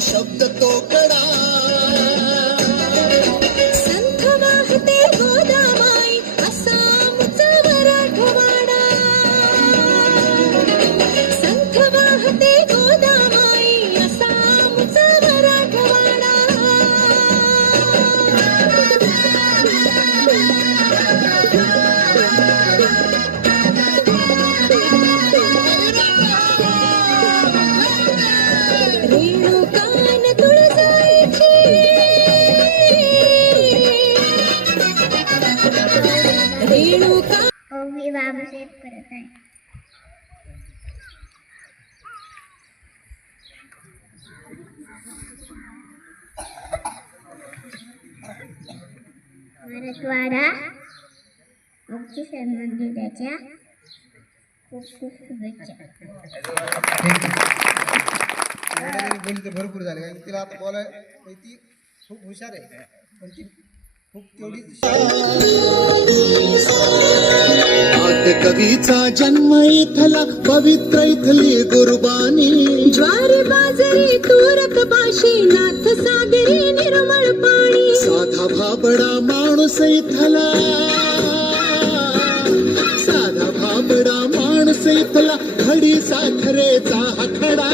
शब्द तो कडा संथ वाहते गोदामाई असा आमचा मराठवाडा संथ वाहते गोदामाई असा आमचा मराठवाडा रेणुकान तुळजाईची रेणुका ओवी बाबासाहेब करत आहे. मराठवाडा मुख्य सन्मान दिनाच्या खूप खूप शुभेच्छा. बोलते भरपूर झाले कारण तिला आता बोलायला ती खूप हुशार आहे पण ती खूप तेवढी आद्य कवीचा जन्म इथला पवित्र इथली गुरुबानी ज्वारी बाजरी तूर कपाशी नाथ सागरी निर्मळ पाणी साधा भाबडा माणूस इथला साधा भाबडा माणूस इथला खडी साखरेचा हखडा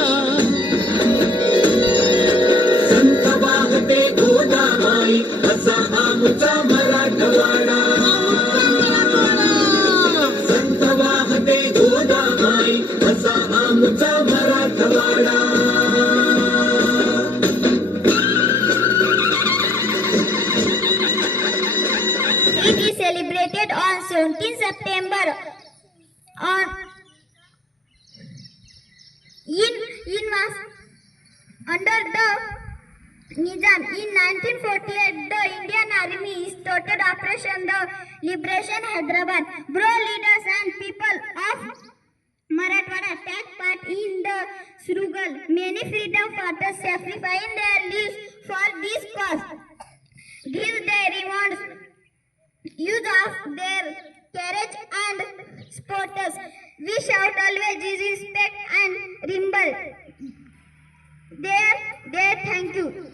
संत वाहते गोदामाई असा आमचा मराठवाडा संत वाहते गोदामाई असा आमचा Marathwada It is celebrated on 17 September on in was under the Nizam. In 1948, the Indian Army started Operation the Liberation Hyderabad. Brave leaders and people of Marathwada take part in the struggle. Many freedom fighters sacrificing their lives for this cause. Give their rewards, use of their courage and sports. We shout always respect and remember. There, thank you.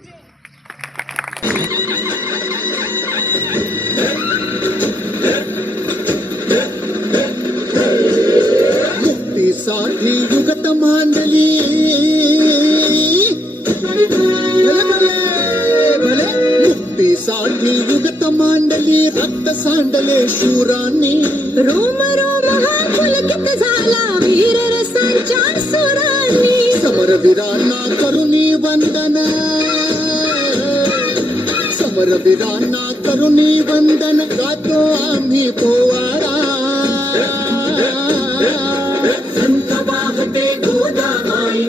मुक्तीसाठी युगत मांडली भले भले भले मुक्तीसाठी युगत मांडली रक्त सांडले शूरांनी रोम रोम हा पुलकित झाला वीर रसांच्या सुरांनी समरवीरांना करुणी वंदन समरवीरांना करुणी वंदन गातो आम्ही